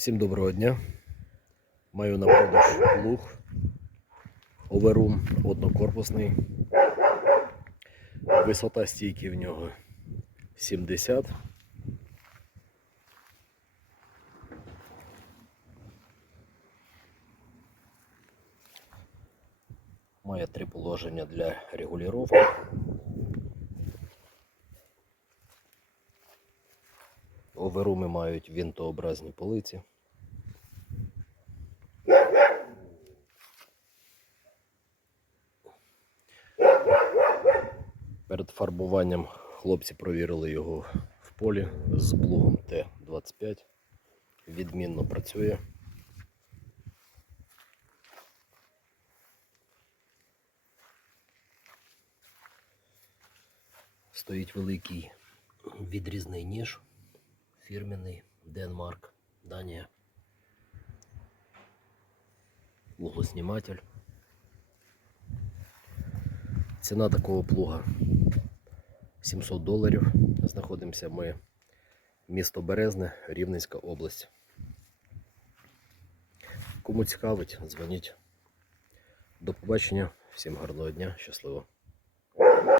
Всім доброго дня. Маю на продаж плуг Оверум однокорпусний. Висота стійки в нього 70. Має три положення для регулювання. Оверуми мають вінтообразні полиці. Перед фарбуванням хлопці провірили його в полі з плугом Т-25. Відмінно працює. Стоїть великий відрізний ніж фірменний Денмарк, Данія. Углосніматель. Ціна такого плуга 700 доларів. Знаходимося ми місто Березне, Рівненська область. Кому цікавить, дзвоніть. До побачення, всім гарного дня, щасливо.